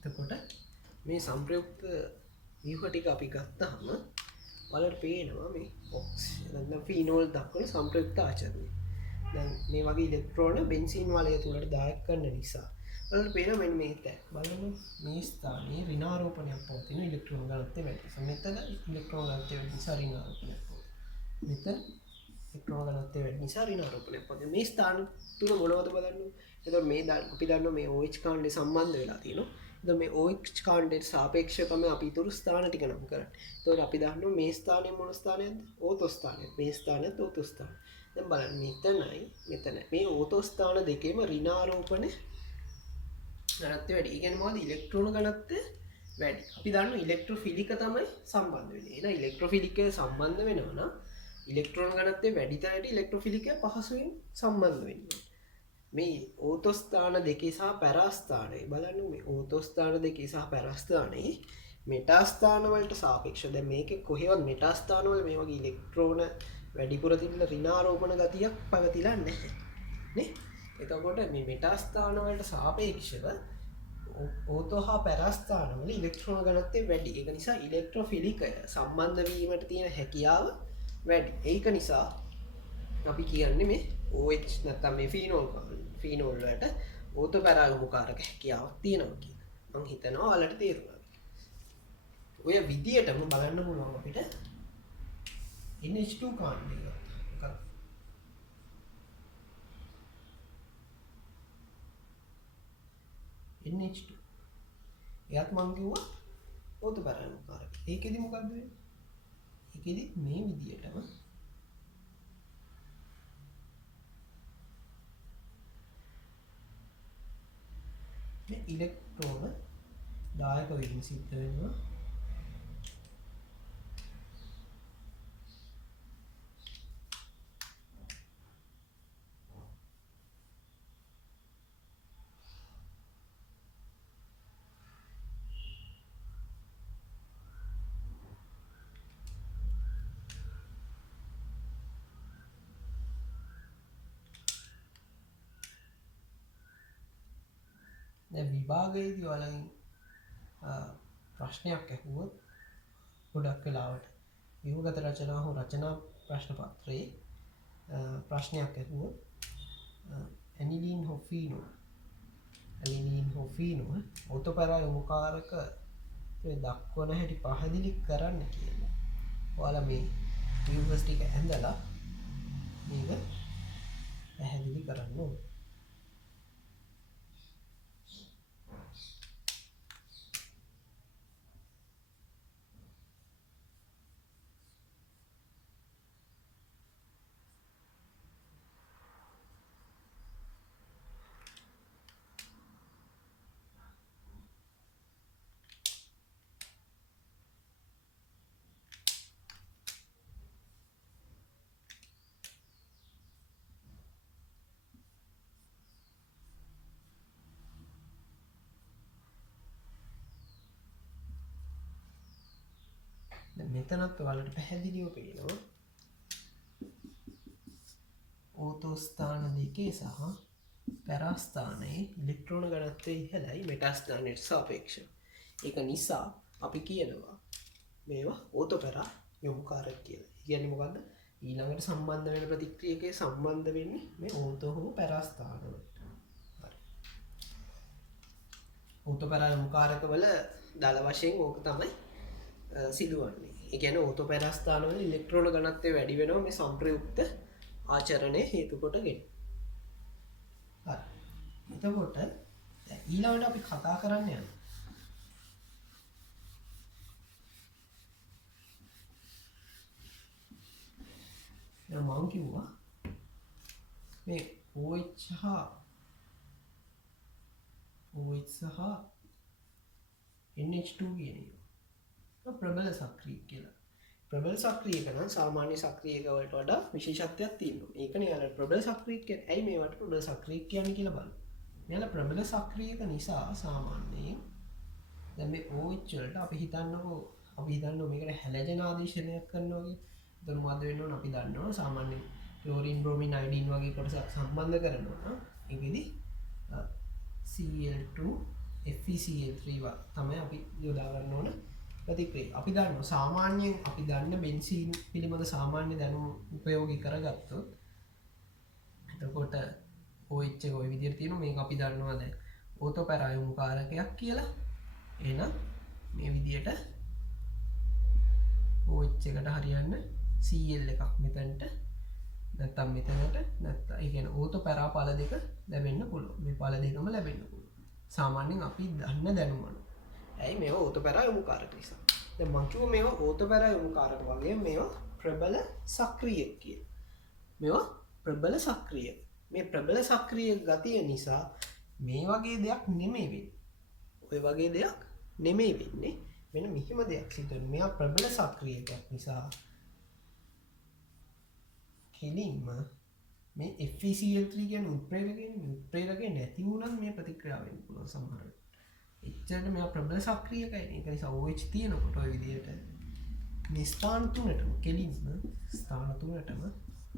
එතකොට මේ සංප්‍රයුක්ත ව්‍යුහ ටික අපි ගත්තාම වලට පේනවා මේ ෆීනෝල් දක්වන සංප්‍රයුක්ත ආචරණය. දැන් මේ වගේ ඉලෙක්ට්‍රෝන බෙන්සින් වලය තුළට දායක කරන නිසා වලට පේන මෙන්න මේ තැන් බලන්න මේ ස්ථානයේ ඍණාරෝපණයක් පවතින ඉලෙක්ට්‍රෝන ඝනත්වය වැඩි. මෙතන ඉලෙක්ට්‍රෝන ඝනත්වය වැඩි නිසා ඍණාරෝපණයක් පවතින. මෙතන ඉලෙක්ට්‍රෝන ඝනත්වය වැඩි නිසා ඍණාරෝපණයක් පවතින. මේ ස්ථාන තුන මොනවද බලන්න. එතකොට මේ අපි දන්නවා මේ OH කාණ්ඩේ සම්බන්ධ වෙලා තියෙනවා. එතකොට මේ OH කාණ්ඩයට සාපේක්ෂව තමයි අපි ඊතුරු ස්ථාන ටික නම් කරන්නේ. එතකොට අපි දන්නවා මේ ස්ථානය මොන ස්ථානයක්ද? ඕතෝ ස්ථානය. මේ ස්ථානයත් ඕතෝ ස්ථානය. දැන් බලන්න මෙතන මේ ඕතෝ ස්ථාන දෙකේම ඍණාරෝපණ ඝනත්වය වැඩි. ඒ කියන්නේ මොකද? ඉලෙක්ට්‍රෝන ඝනත්වය වැඩි. අපි දන්නවා ඉලෙක්ට්‍රොෆිලික තමයි සම්බන්ධ වෙන්නේ. එහෙනම් ඉලෙක්ට්‍රොෆිලිකය සම්බන්ධ වෙනවා නම් ඉලෙක්ට්‍රෝන ඝනත්වය වැඩි තැනට ඉලෙක්ට්‍රොෆිලිකය පහසුවෙන් සම්බන්ධ වෙනවා. මේ ඕතෝ ස්ථාන දෙකේ සහ පැරාස්ථානයේ බලන්න මේ ඕතෝ ස්ථාන දෙකේ සහ පැරාස්ථානයේ මෙටා ස්ථාන වලට සාපේක්ෂව දැන් මේකේ කොහේවත් මෙටා ස්ථාන වල මේ වගේ ඉලෙක්ට්‍රෝන වැඩිපුර තිබිලා ඍණාරෝපණ ගතියක් පැවතිලා නැහැ නේ. එතකොට මේ මෙටා ස්ථාන වලට සාපේක්ෂව ඕතෝ හා පැරාස්ථාන වල ඉලෙක්ට්‍රෝන ඝනත්වය වැඩි. ඒක නිසා ඉලෙක්ට්‍රොෆිලිකය සම්බන්ධ වීමට තියෙන හැකියාව වැඩි. ඒක නිසා අපි කියන්නේ මේ OH නැත්නම් මේ ෆීනෝල් වලට ඕතෝ පැරාගමුකාරක හැකියාවක් තියෙනවා කියලා. මම හිතනවා ඔයාලට තේරුණා. ඔය විදියටම බලන්න පුළුවන් අපිට NH2 කාණ්ඩය ගත්තා. NH2 එයාත් මං කිව්වා ඕතෝ පැරාගමුකාරක. ඒකෙදි මොකද්ද වෙන්නේ? ඒකෙදි මේ විදියටම ඉලෙක්ට්‍රෝන දායක වීම සිද්ධ වෙනවා. විභාගයේදී ඔයාලගෙන් ප්‍රශ්නයක් ඇහුවොත් ගොඩක් වෙලාවට ව්‍යුහගත රචනා හෝ රචනා ප්‍රශ්න පත්‍රයේ ප්‍රශ්නයක් ඇහුවොත් ඇනිලීන් හෝ ෆීනෝල් ඕතෝ පැරාගමුකාරක දක්වන හැටි පැහැදිලි කරන්න කියලා. ඔයාලා මේ ව්‍යුහස් ටික ඇඳලා මේක පැහැදිලි කරන්න ඕනේ. මෙතනත් ඔයාලට පැහැදිලිව පේනවා ඕතෝ ස්ථාන දෙකේ සහ පැරාස්ථානයේ ඉලෙක්ට්‍රෝන ඝනත්වය ඉහළයි මෙටා ස්ථානයට සාපේක්ෂව. ඒක නිසා අපි කියනවා මේවා ඕතෝ පැරා යොමුකාරක කියලා. ඒ කියන්නේ මොකද්ද? ඊළඟට සම්බන්ධ වෙන ප්‍රතික්‍රියකේ සම්බන්ධ වෙන්නේ මේ ඕතෝ හෝ පැරාස්ථාන වලට. හරි. ඕතෝ පැරා යොමුකාරක වල දල වශයෙන් ඕක තමයි සිදුවන්නේ. ඒ කියන්නේ ඕතෝ පැරාස්ථාන වල ඉලෙක්ට්‍රෝන ඝනත්වය වැඩි වෙනවා මේ සංප්‍රයුක්ත ආචරණය හේතු කොටගෙන. හරි. එතකොට ඊළඟට අපි කතා කරන්න යනවා මම කිව්වා මේ OH සහ NH2 කියන ඒවා ප්‍රබල සක්‍රිය කියලා. ප්‍රබල සක්‍රියක නම් සාමාන්‍ය සක්‍රියක වලට වඩා විශේෂත්වයක් තියෙනවා. ඒකනේ යාළුවා ප්‍රබල සක්‍රිය කියන්නේ. ඇයි මේවට ප්‍රබල සක්‍රිය කියන්නේ කියලා බලන්න. යාළුවා ප්‍රබල සක්‍රියක නිසා සාමාන්‍යයෙන් දැන් මේ OH වලට අපි හිතන්නකෝ මේකට හැලජන ආදේශනයක් කරනවා වගේ. එතන මොකද වෙන්න ඕන අපි දන්නවා සාමාන්‍ය ක්ලෝරින් බ්‍රොමින් අයඩීන් වගේ කොටසක් සම්බන්ධ කරනවා නම් ඒකෙදි Cl2 FeCl3 තමයි අපි යොදා ගන්න ඕන ප්‍රතික්‍රියා. අපි දන්නවා සාමාන්‍යයෙන් අපි දන්න බෙන්සීන් පිළිබඳ සාමාන්‍ය දැනුම උපයෝගී කරගත්තොත් එතකොට OH එක ওই විදිහට තියෙනවා. මේක අපි දන්නවා දැන් ඕතෝපැරායුම් කාරකයක් කියලා. එහෙනම් මේ විදිහට OH එකට හරියන්න Cl එකක් මෙතනට නැත්තම් මෙතනට නැත්තම් ඒ කියන්නේ ඕතෝපැරා පළ දෙක ලැබෙන්න පුළුවන්. මේ පළ දෙකම ලැබෙන්න පුළුවන්. සාමාන්‍යයෙන් අපි දන්න දැනුම අනුව. ඇයි මේවා ඕතෝපැරායුම් කාරක නිසා. දැන් මං කිව්වා මේවා ඕතෝපැරායුම් කාරක වගේ මේවා ප්‍රබල සක්‍රිය කියලා. මේවා ප්‍රබල සක්‍රිය. මේ ප්‍රබල සක්‍රිය ගතිය නිසා මේ වගේ දෙයක් නෙමෙයි වෙන්නේ. ඔය වගේ දෙයක් නෙමෙයි වෙන්නේ. මෙන්න මෙහිම දෙයක් සිදු වෙනවා. මේවා ප්‍රබල සක්‍රියකයක් නිසා කෙලින්ම මේ FeCl3 කියන්නේ උත්ප්‍රේරකය නැති වුණත් මේ ප්‍රතික්‍රියාව වෙන්න පුළුවන් සමහර වෙලාවට. එච්චරට මේවා ප්‍රබල සක්‍රියකයි. ඒක නිසා OH තියෙනකොට ඔය විදිහට මේ ස්ථාන තුනටම කෙලින්ම ස්ථාන තුනටම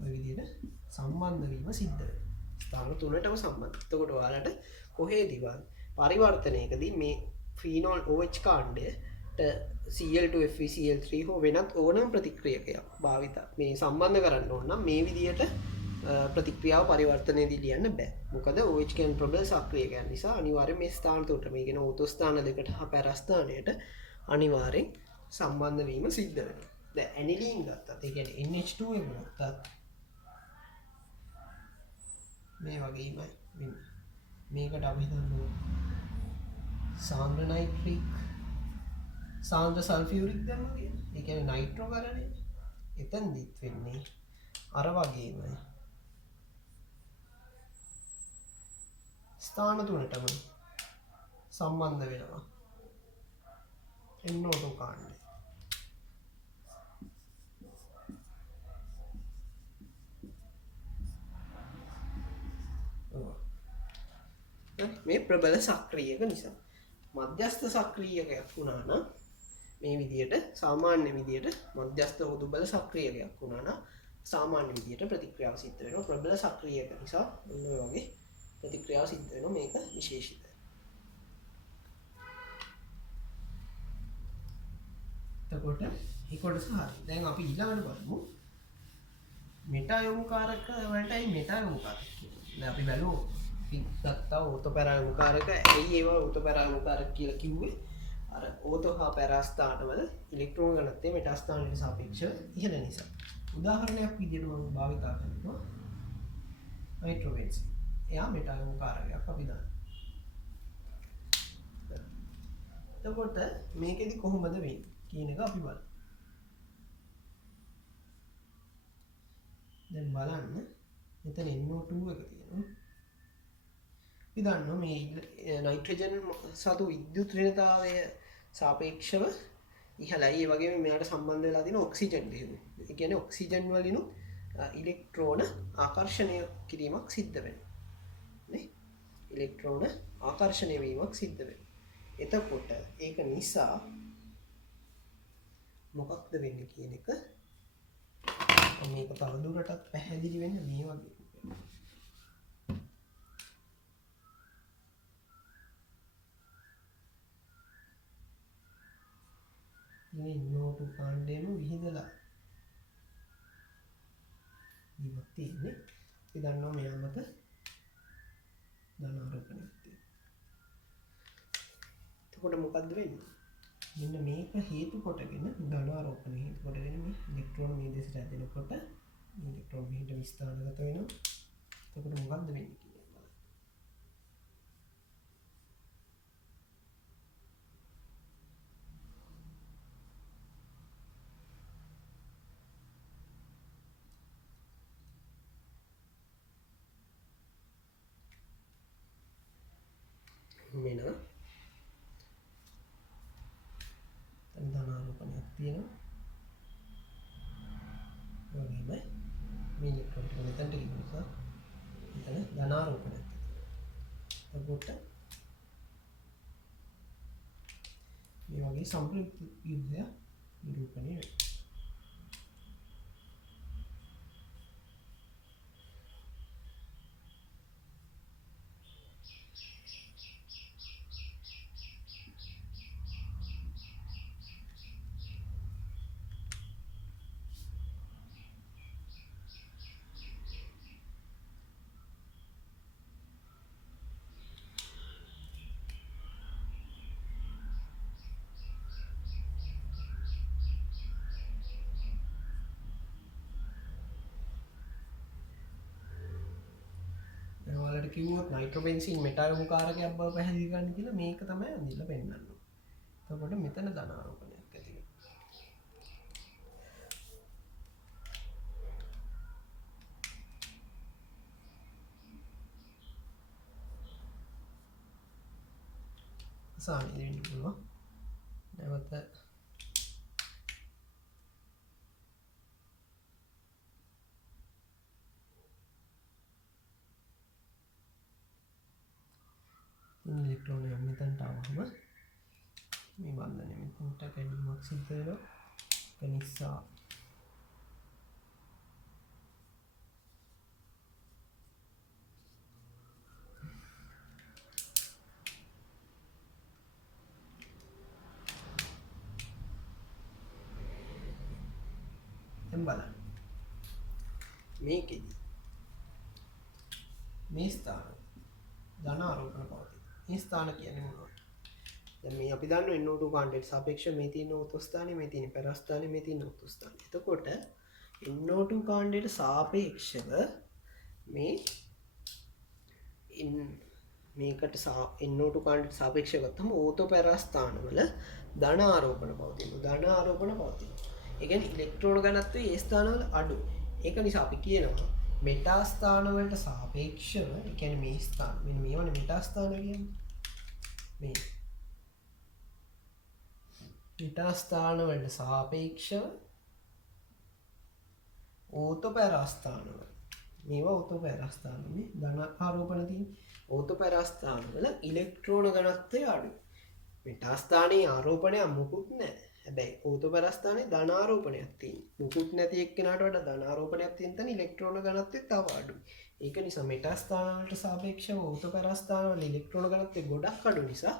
ඔය විදිහට සම්බන්ධ වීම සිද්ධ වෙනවා. ස්ථාන තුනටම සම්බන්ධ. එතකොට ඔයාලට කොහේදීවත් පරිවර්තනයකදී මේ ෆීනෝල් OH කාණ්ඩයට Cl2 FeCl3 හෝ වෙනත් ඕනම ප්‍රතික්‍රියකයක් භාවිත මේ සම්බන්ධ කරන්න ඕන නම් මේ විදිහට ප්‍රතික්‍රියාව පරිවර්තනයේදී ලියන්න බෑ. මොකද OH කියන්නේ ප්‍රබල සක්‍රියකයන් නිසා අනිවාර්යයෙන් මේ ස්ථාන තුනට මේ කියන ඕතෝ ස්ථාන දෙකට හා පැරස්ථානයට අනිවාර්යෙන් සම්බන්ධ වීම සිද්ධ වෙනවා. දැන් ඇනිලීන් ගත්තත් ඒ කියන්නේ NH2 එක ගත්තත් මේ වගේමයි වෙන්නේ. මේකට අපි හිතමු සාන්ද්‍ර නයිට්‍රික් සාන්ද්‍ර සල්ෆියුරික් දැම්මා කියන්නේ. ඒ කියන්නේ නයිට්‍රෝ කරන්නේ. එතනදිත් වෙන්නේ අර වගේමයි. ස්ථාන තුනටම සම්බන්ධ වෙනවා. NO2 කාණ්ඩය. මේ ප්‍රබල සක්‍රියක නිසා මධ්‍යස්ථ සක්‍රියකයක් වුණා නම් මේ විදියට සාමාන්‍ය විදියට මධ්‍යස්ථ උදුබල සක්‍රියකයක් වුණා නම් සාමාන්‍ය විදියට ප්‍රතික්‍රියාව සිද්ධ වෙනවා. ප්‍රබල සක්‍රියක නිසා ඔන්න ඔය වගේ ප්‍රතික්‍රියාව සිද්ධ වෙනවා. මේක විශේෂිතයි. එතකොට මේ කොටස හරි. දැන් අපි ඊළඟට බලමු මෙටා යොමුකාරක වලටයි මෙටා යොමුකාරක කියන්නේ. දැන් අපි බලමු ගත්තා ඕතෝපැරායුම් කාරක. ඇයි ඒවා ඕතෝපැරායුම් කාරක කියලා කිව්වේ? අර ඕතෝ හා පැරාස්ථානවල ඉලෙක්ට්‍රෝන ඝනත්වය මෙටා ස්ථානවලට සාපේක්ෂව ඉහළ නිසා. උදාහරණයක් විදිහට මම භාවිතා කරනවා නයිට්‍රෝබෙන්සීන්. එයා මෙටා යොමුකාරකයක් අපි දානවා. එතකොට මේකෙදි කොහොමද වෙන්නේ කියන එක අපි බලමු. දැන් බලන්න මෙතන NO2 එක තියෙනවා. අපි දන්නවා මේ නයිට්‍රජන් සතු විද්‍යුත් ඍණතාවය සාපේක්ෂව ඉහළයි. ඒ වගේම මෙයාට සම්බන්ධ වෙලා තියෙන ඔක්සිජන් දෙන්නේ. ඒ කියන්නේ ඔක්සිජන් වලින් ඉලෙක්ට්‍රෝන ආකර්ෂණය කිරීමක් සිද්ධ වෙනවා. නේ? ඉලෙක්ට්‍රෝන ආකර්ෂණය වීමක් සිද්ධ වෙනවා. එතකොට ඒක නිසා මොකක්ද වෙන්නේ කියන එක මේක තවදුරටත් පැහැදිලි වෙන්න මේ වගේ මේ NO2 කාණ්ඩයම විහිදලා ඉවත් තියෙන්නේ. අපි දන්නවා මෙයා මත ධන ආරෝපණයක් තියෙනවා. එතකොට මොකද්ද වෙන්නේ? මෙන්න මේක හේතු කොටගෙන ධන ආරෝපණ හේතු කොටගෙන මේ ඉලෙක්ට්‍රෝන මේ දෙසට ඇදෙනකොට ඉලෙක්ට්‍රෝන මෙහෙට විස්ථානගත වෙනවා. එතකොට මොකද්ද වෙන්නේ කියලා බලන්න. මෙන්න ධනාරෝපණයක් තියෙනවා. ඒ වගේම මේ ඉලෙක්ට්‍රෝන ටික මෙතනට ගිහින් නිසා මෙතන ධනාරෝපණයක් තියෙනවා. එතකොට මේ වගේ සම්ප්‍රයුක්ත යුද්ධය නිරූපණය වෙනවා. කිව්වොත් නයිට්‍රෝබෙන්සීන් මෙටායොමු කාරකයක් බව පැහැදිලි කරන්න කියලා මේක තමයි අඳිලා පෙන්නන්නේ. එතකොට මෙතන ධනාරෝපණයක් ඇති වෙනවා. සාමි දෙන්න පුළුවන්. නැවත ඉලෙක්ට්‍රෝන මෙතනට આવවම මේ බන්ධනය මෙතනට කැඩීමක් සිද්ධ වෙනවා. ඒ නිසා දැන් බලන්න මේකෙදි මේ ස්ථාන ධනාරෝපණ පවතින. මේ ස්ථාන කියන්නේ මොනවද? දැන් මේ අපි දන්නවා NO2 කාණ්ඩයට සාපේක්ෂව මේ තියෙන ඕතෝ ස්ථානේ, මේ තියෙන පෙරස්ථානේ, මේ තියෙන ඕතෝ ස්ථානේ. එතකොට NO2 කාණ්ඩයට සාපේක්ෂව මේ මේකට NO2 කාණ්ඩයට සාපේක්ෂව ගත්තම ඕතෝ පෙරස්ථානවල ධන ආරෝපණ පවතිනවා. ධන ආරෝපණ පවතිනවා. ඒ කියන්නේ ඉලෙක්ට්‍රෝන ඝනත්වය ඒ ස්ථානවල අඩු. ඒක නිසා අපි කියනවා මෙටා ස්ථාන වලට සාපේක්ෂව, ඒ කියන්නේ මේ ස්ථාන මෙන්න මේවනේ මෙටා ස්ථාන කියන්නේ. මේ මෙටා ස්ථාන වලට සාපේක්ෂව ඕතොපැරස්ථාන වල මේවා ඕතොපැරස්ථාන මේ ධන ආරෝපණ තියෙන ඕතොපැරස්ථාන වල ඉලෙක්ට්‍රෝන ඝනත්වය අඩුයි. මෙටා ස්ථානයේ ආරෝපණයක් මුකුත් නැහැ. හැබැයි ඕතොපැරස්ථානයේ ධන ආරෝපණයක් තියෙනවා. මුකුත් නැති එක්කෙනාට වඩා ධන ආරෝපණයක් තියෙන තැන ඉලෙක්ට්‍රෝන ඝනත්වය තව අඩුයි. ඒක නිසා මෙටා ස්ථාන වලට සාපේක්ෂව ඕතොපැරස්ථාන වල ඉලෙක්ට්‍රෝන ඝනත්වය ගොඩක් අඩු නිසා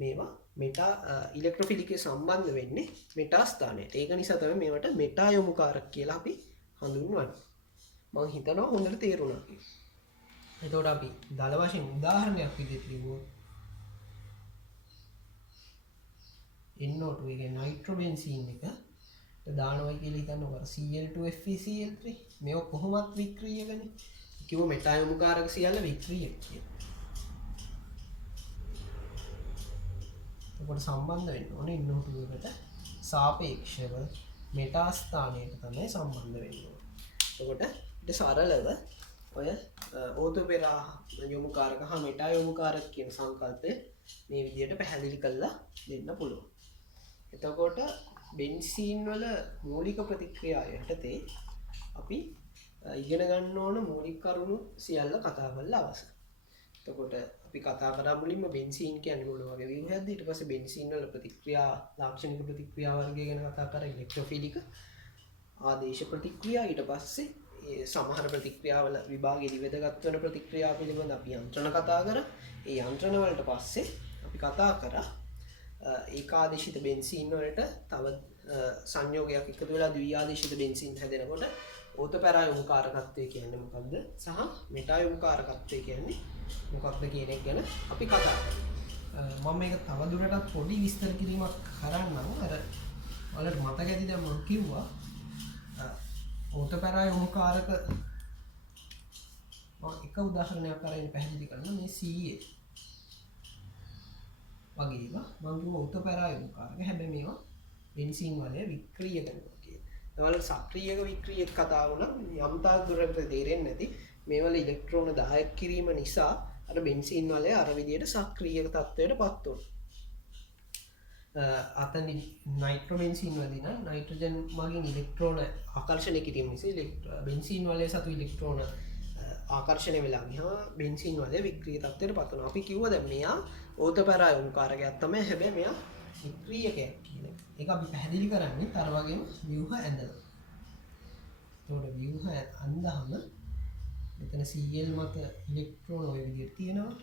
මේවා මෙටා ඉලෙක්ට්‍රොෆිලිකේ සම්බන්ධ වෙන්නේ මෙටා ස්ථානයට. ඒක නිසා තමයි මේවට මෙටා යොමුකාරක කියලා අපි හඳුන්වන්නේ. මම හිතනවා හොඳට තේරුණා කියලා. එතකොට අපි දල වශයෙන් උදාහරණයක් විදිහට ලියුවොත් NO2 එක නයිට්‍රෝබෙන්සීන් එක දානවා කියලා හිතන්නකො Cl2FeCl3 මේක කොහොමත් වික්‍රියකනේ. කිව්ව මෙටා යොමුකාරක සියල්ල වික්‍රියක කියලා. එතකොට සම්බන්ධ වෙන්න ඕනේ NO2 එකට සාපේක්ෂව මෙටා ස්ථානයට තමයි සම්බන්ධ වෙන්න ඕනේ. එතකොට ඊට සරලව ඔය ඕතොපෙරා යොමුකාරක හා මෙටා යොමුකාරක කියන සංකල්පය මේ විදිහට පැහැදිලි කරලා දෙන්න පුළුවන්. එතකොට බෙන්සීන් වල මූලික ප්‍රතික්‍රියා යටතේ අපි ඉගෙන ගන්න ඕන මූලික කරුණු සියල්ල කතා කරලා අවසන්. එතකොට අපි කතා කරා මුලින්ම බෙන්සීන් කියන්නේ මොන වගේ ව්‍යුහයක්ද, ඊට පස්සේ බෙන්සීන් වල ප්‍රතික්‍රියා ලාක්ෂණික ප්‍රතික්‍රියා වර්ගය ගැන කතා කරා, ඉලෙක්ට්‍රොෆිලික ආදේශ ප්‍රතික්‍රියා, ඊට පස්සේ සමහර ප්‍රතික්‍රියාවල විභාගයේදී වැදගත් වෙන ප්‍රතික්‍රියා පිළිබඳ අපි යන්ත්‍රණ කතා කරා. ඒ යන්ත්‍රණ වලට පස්සේ අපි කතා කරා ඒකාදේශිත බෙන්සීන් වලට තව සංයෝගයක් එකතු වෙලා ද්විආදේශිත බෙන්සීන් හැදෙනකොට ඕතොපැරා යොමුකාරකත්වය කියන්නේ මොකක්ද සහ මෙටා යොමුකාරකත්වය කියන්නේ මොකක්ද කියන එක ගැන අපි කතා කරා. මම මේක තව දුරටත් පොඩි විස්තර කිරීමක් කරන්නම්. අර ඔයාලට මතක ඇති දැන් මම කිව්වා ඕතොපැරා යොමුකාරක එක උදාහරණයක් අරගෙන පැහැදිලි කරන්න. මේ CA වගේම මම කිව්වා ඕතොපැරා යොමුකාරක. හැබැයි මේවා බෙන්සීන් වලේ වික්‍රිය කරනවා කියන්නේ. ඔයාලට සක්‍රියක වික්‍රියක් කතා වුණා යම් තාක් දුරකට තේරෙන්නේ නැති මේවල ඉලෙක්ට්‍රෝන 10ක් කිරීම නිසා අර බෙන්සීන් වලේ අර විදියට සක්‍රිය තත්ත්වයට පත් වුණා. අතන නයිට්‍රෝබෙන්සීන් වලදී නම් නයිට්‍රජන් මගින් ඉලෙක්ට්‍රෝන ආකර්ෂණය කිරීම නිසා බෙන්සීන් වලේ සතු ඉලෙක්ට්‍රෝන ආකර්ෂණය වෙලා ගියා බෙන්සීන් වලේ වික්‍රිය තත්ත්වයට පත් වුණා. අපි කිව්වා දැන් මෙයා ඕතොපැරා යොමුකාරකයක් තමයි. හැබැයි මෙයා වික්‍රියකයක් කියන එක. ඒක අපි පැහැදිලි කරන්නේ අර වගේම ව්‍යුහ ඇඳලා. ඒතකොට ව්‍යුහ අඳහම මෙතන Cl මත ඉලෙක්ට්‍රෝන ඔය විදිහට තියෙනවා.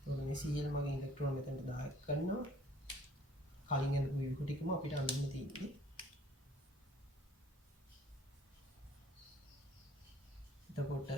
ඒතකොට මේ Cl මගේ ඉලෙක්ට්‍රෝන මෙතනට 10ක් ගන්නවා. කලින් ඇඳපු ව්‍යුහ ටිකම අපිට අඳින්න තියෙන්නේ. එතකොට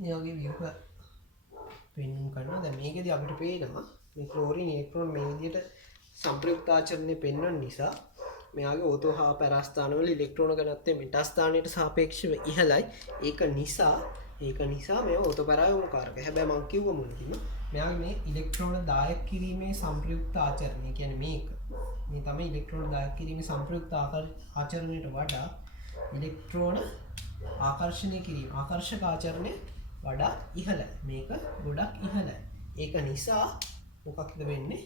මේ වගේ view එක පෙන්වන්න කරනවා. දැන් මේකෙදි අපිට පේනවා මේ ක්ලෝරින් ඉලෙක්ට්‍රෝන මේ විදිහට සංප්‍රයුක්ත ආචරණය පෙන්වන නිසා මෙයාගේ ඕතෝ හා පැරාස්ථානවල ඉලෙක්ට්‍රෝන ඝනත්වය මෙටා ස්ථානයට සාපේක්ෂව ඉහළයි. ඒක නිසා මේ ඕතෝ පැරායෝමකාරක. හැබැයි මම කිව්ව මුලින්ම මෙයාගේ මේ ඉලෙක්ට්‍රෝන දායක කිරීමේ සංප්‍රයුක්ත ආචරණය කියන්නේ මේ තමයි ඉලෙක්ට්‍රෝන දායක කිරීමේ සංප්‍රයුක්ත ආචරණයට වඩා ඉලෙක්ට්‍රෝන ආකර්ෂණය කිරීම ආකර්ෂක ආචරණය වඩා ඉහළයි. මේක ගොඩක් ඉහළයි. ඒක නිසා මොකක්ද වෙන්නේ?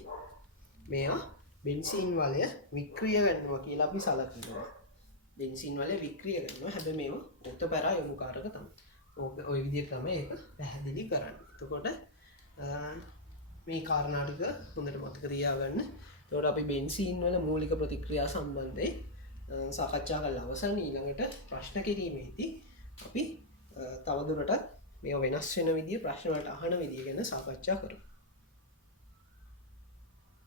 මෙයා බෙන්සීන් වලය වික්‍රිය කරනවා කියලා අපි සලකනවා. බෙන්සීන් වලය වික්‍රිය කරනවා. හැබැයි මේව ඕතෝ පැරායෝමකාරක තමයි. ඔය විදිහට තමයි ඒක පැහැදිලි කරන්නේ. එතකොට මේ කාරණා ටික හොඳට මතක තියාගන්න. එතකොට අපි බෙන්සීන් වල මූලික ප්‍රතික්‍රියා සම්බන්ධයෙන් සාකච්ඡා කරලා අවසන් ඊළඟට ප්‍රශ්න කිරීමේදී අපි තවදුරටත් මේ වෙනස් වෙන විදිය ප්‍රශ්න වලට අහන විදිය ගැන සාකච්ඡා කරමු.